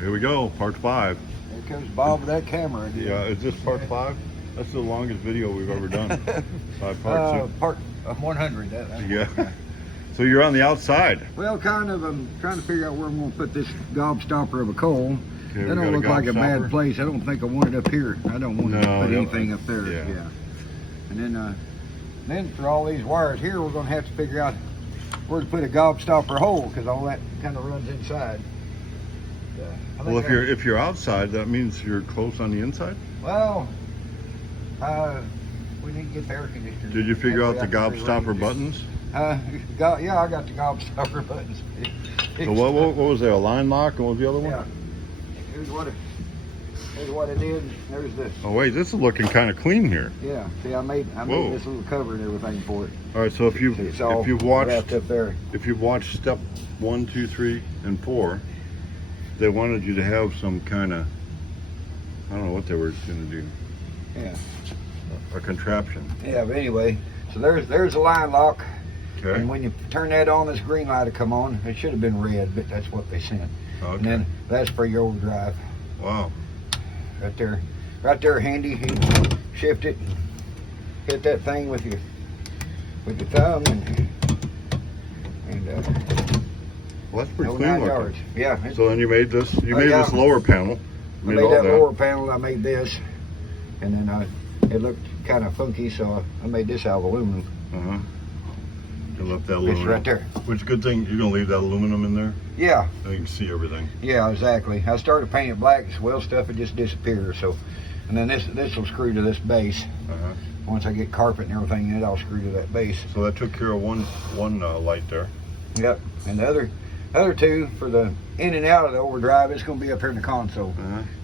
Here we go, part 5. Here comes Bob with that camera again. Yeah, is this part 5? That's the longest video we've ever done. 5 parts. Part 100. Yeah. So you're on the outside. Well, kind of. I'm trying to figure out where I'm going to put this gobstopper of a coal. Okay, That don't look like a bad place. I don't think I want it up here. I don't want to put anything up there. Yeah. And then for all these wires here, we're going to have to figure out where to put a gobstopper hole, because all that kind of runs inside. Well, if you're outside, that means you're close on the inside. Well, we need to get the air conditioner. Did you figure out the gobstopper buttons? Yeah, I got the gobstopper buttons. So what was there? A line lock, and what was the other one? Yeah. Here's what I did. There's the. Oh wait, this is looking kind of clean here. Yeah. See, I made this little cover and everything for it. All right. So if you've watched up there. If you've watched step 1, 2, 3, and 4, they wanted you to have some kind of, I don't know what they were going to do. Yeah. A contraption. Yeah. But anyway, so there's a line lock. Okay. And when you turn that on, this green light will come on. It should have been red, but that's what they sent. Okay. And then that's for your overdrive. Wow. Right there, handy. You can shift it, and hit that thing with your thumb, and Well, that's pretty no clean 9 looking. yards. Yeah. So then you made this. You made this lower panel. I made that lower panel. I made this, and then it looked kind of funky, so I made this out of aluminum. You left that aluminum. It's right there. Which good thing you're gonna leave that aluminum in there. Yeah. So you can see everything. Yeah, exactly. I started painting it black, well, stuff would just disappear. So, and then this will screw to this base. Once I get carpet and everything, it all screw to that base. So that took care of one light there. Yep. And the other two for the in and out of the overdrive, it's going to be up here in the console.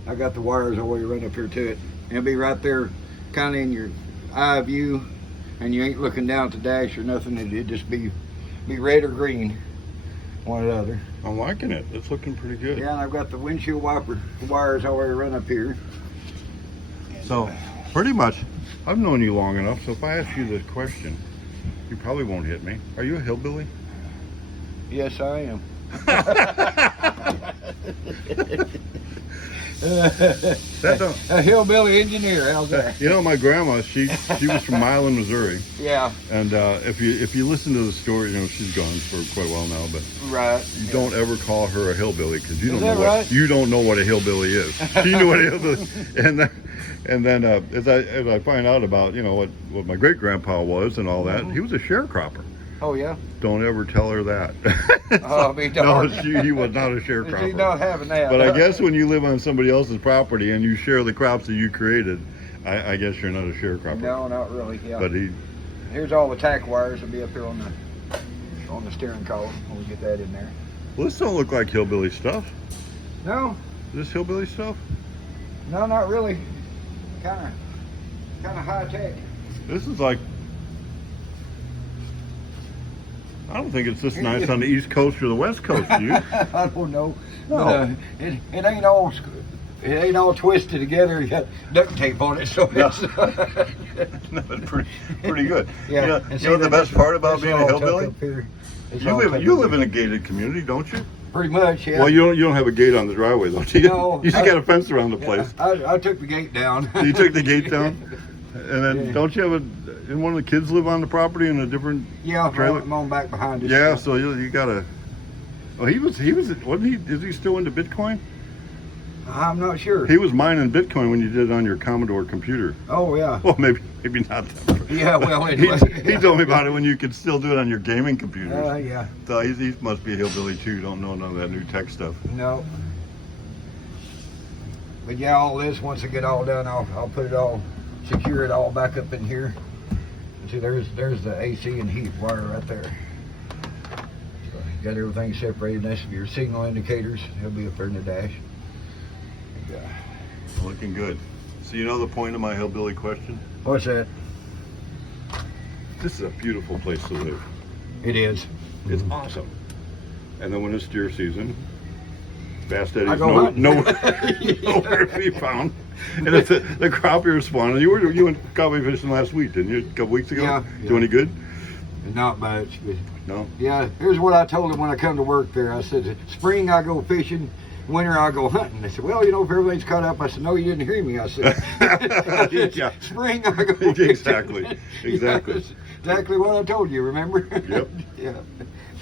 I got the wires all the way right up here to it. It'll be right there, kind of in your eye view, and you ain't looking down at the dash or nothing. It'd just be red or green, one or the other. I'm liking it. It's looking pretty good. Yeah, and I've got the windshield wiper wires all the way run up here. So, pretty much, I've known you long enough, so if I ask you this question, you probably won't hit me. Are you a hillbilly? Yes, I am. A hillbilly engineer, how's that? You know, my grandma, she was from Milan, Missouri. Yeah. And if you listen to the story, you know, she's gone for quite a while now, but you don't ever call her a hillbilly, because you don't know what a hillbilly is. She knew what a hillbilly, and then as I find out about, you know, what my great grandpa was and all that, he was a sharecropper. Oh yeah. Don't ever tell her that. Oh, be darned. No, he was not a sharecropper. He's not having that. But I guess when you live on somebody else's property and you share the crops that you created, I guess you're not a sharecropper. No, not really. Yeah. But here's all the tack wires will be up here on the steering column. We'll get that in there. Well, this don't look like hillbilly stuff. No. Is this hillbilly stuff? No, not really. Kind of high tech. This is like, I don't think it's this nice on the East Coast or the West Coast, do you? I don't know. No. But, it ain't all twisted together. You got duct tape on it, so it's No, it's pretty good. Yeah. You know the best part about being a hillbilly? You live in a gated community, don't you? Pretty much, yeah. Well, you don't have a gate on the driveway, though, do you? No. You just got a fence around the place. I took the gate down. You took the gate down? And then don't you have didn't one of the kids live on the property in a different trailer? I'm on back behind it. Yeah, so you gotta. Oh, wasn't he? Is he still into Bitcoin? I'm not sure. He was mining Bitcoin when you did it on your Commodore computer. Oh yeah. Well, maybe not that. Yeah, well, anyway. He told me about it when you could still do it on your gaming computers. Yeah. So he must be a hillbilly too. Don't know none of that new tech stuff. No. But yeah, all this, once I get all done, I'll put it all, secure it all back up in here. See, there's the AC and heat wire right there. So you got everything separated. That's your signal indicators. They'll be up there in the dash. Looking good. So you know the point of my hillbilly question? What's that? This is a beautiful place to live. It is. It's awesome. And then when it's deer season, Bass Eddie's nowhere to be found. And it's the crappie are spawning. You went crappie fishing last week, didn't you? A couple weeks ago? Yeah. Do any good? Not much, but No. yeah. Here's what I told him when I come to work there. I said, spring I go fishing, winter I go hunting. They said, well, you know, if everybody's caught up. I said, no, you didn't hear me. I said, Yeah. spring I go fishing. Exactly. Exactly. Yeah, that's exactly what I told you. Remember? Yep. Yeah.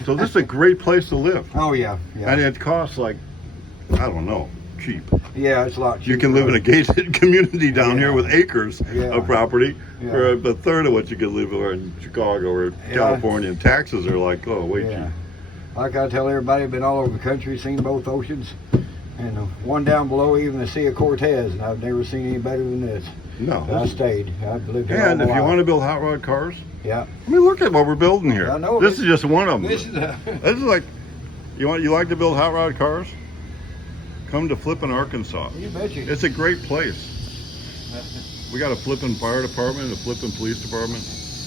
So this is a great place to live. Oh yeah. Yeah. And it costs like, I don't know, cheap. Yeah, it's a lot cheaper. You can live in a gated community down here with acres Yeah. of property Yeah. for a third of what you could live in Chicago or California. And taxes are like, oh, way cheap. Like I tell everybody, I've been all over the country, seen both oceans. And one down below, even the Sea of Cortez, and I've never seen any better than this. No. So I stayed. I've lived here And all if my you life. want to build hot rod cars, Yeah. I mean, look at what we're building here. I know. This is just one of them. This is a... This is like, you like to build hot rod cars? Come to Flippin, Arkansas. You betcha. It's a great place. We got a Flippin fire department, a Flippin police department.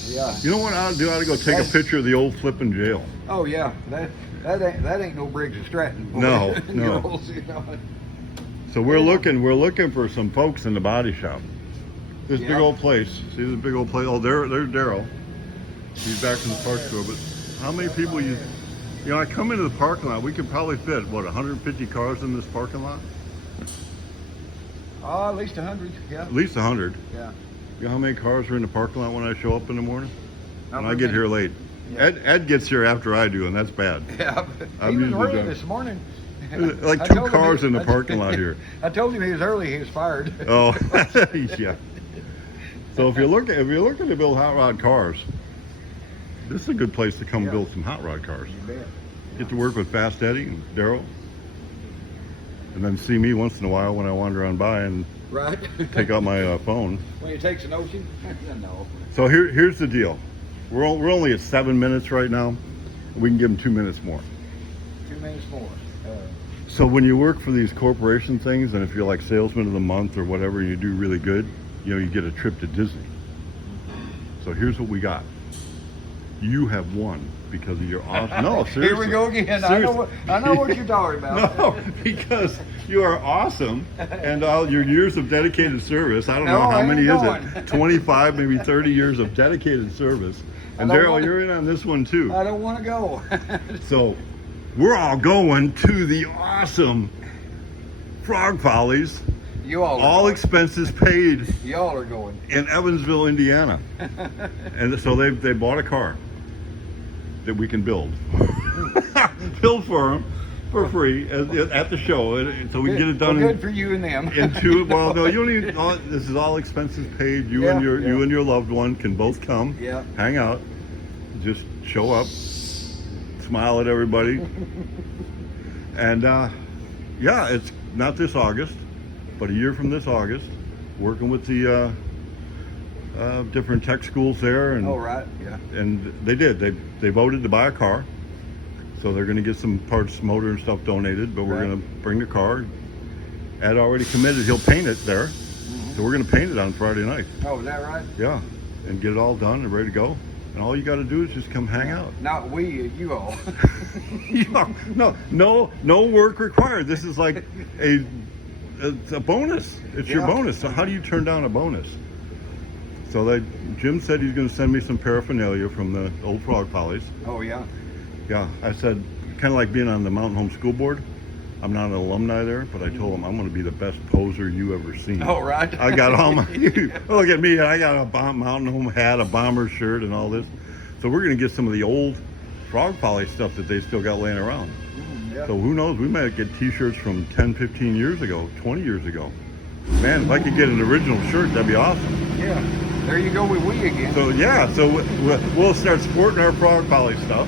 Yeah. You know what I ought to do? I ought to go take a picture of the old Flippin jail. Oh yeah. That ain't no Briggs and Stratton. Boy. No, no. Girls, you know. So we're looking for some folks in the body shop. This big old place. See this big old place? Oh, there's Daryl. He's back in the park store. But how many people you know? I come into the parking lot. We could probably fit what 150 cars in this parking lot. Oh, at least 100. Yeah. At least 100. Yeah. You know how many cars are in the parking lot when I show up in the morning? When I get many. here late. Yeah. Ed gets here after I do, and that's bad. Yeah. I'm He was usually early done. this morning. Like I two told him cars he- in the parking lot here. I told him he was early. He was fired. Oh, yeah. So if you're looking to build hot rod cars, this is a good place to come build some hot rod cars. You bet. Get to work with Fast Eddie and Daryl, and then see me once in a while when I wander on by and Right. take out my phone. When he takes an ocean? No. So here's the deal. We're only at 7 minutes right now. We can give them 2 minutes more. 2 minutes more. So when you work for these corporation things, and if you're like salesman of the month or whatever, you do really good, you know, you get a trip to Disney. So here's what we got. You have won because of your awesome. No, seriously. Here we go again. I know what you're talking about. No, because you are awesome, and all your years of dedicated service. I don't know No, how I many ain't is it? 25, maybe 30 years of dedicated service. And I don't Daryl, wanna- you're in on this one too. I don't want to go. So we're all going to the awesome Frog Follies. You all are All going. expenses paid Y'all are going. in Evansville, Indiana. And so they bought a car that we can build. Build for them for free at the show. And so we can get it done Well, good for you and them. well, no, you don't even, this is all expenses paid. You and your loved one can both come, hang out, just show up, smile at everybody. And yeah, it's not this August, but a year from this August, working with the different tech schools there. And, Oh, right, yeah. And they voted to buy a car. So they're going to get some parts, motor and stuff donated, but we're going to bring the car. Ed already committed, he'll paint it there. So we're going to paint it on Friday night. Oh, is that right? Yeah, and get it all done and ready to go. And all you got to do is just come hang out. Not we, you all. No work required. This is like it's a bonus. It's your bonus. So how do you turn down a bonus? So Jim said he's going to send me some paraphernalia from the old Frog Follies. Oh, yeah. Yeah, I said, kind of like being on the Mountain Home School Board. I'm not an alumni there, but I told him I'm going to be the best poser you ever seen. Oh, right. I got all my, look at me, I got a Mountain Home hat, a bomber shirt, and all this. So we're going to get some of the old Frog Folly stuff that they still got laying around. Yeah. So who knows, we might get t-shirts from 10, 15 years ago, 20 years ago. Man, if I could get an original shirt, that'd be awesome. Yeah, there you go with we again. So yeah, so we'll start sporting our Frog Folly stuff.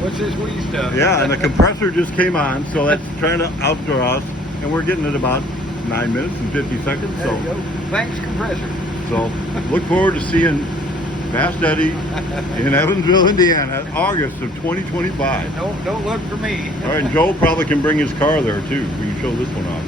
What's this we stuff? Yeah, and the compressor just came on, so that's trying to outdraw us, and we're getting at about 9 minutes and 50 seconds. There you go. Thanks, compressor. So look forward to seeing Fast Eddie in Evansville, Indiana, August of 2025. Don't look for me. All right, and Joel probably can bring his car there too. We can show this one off.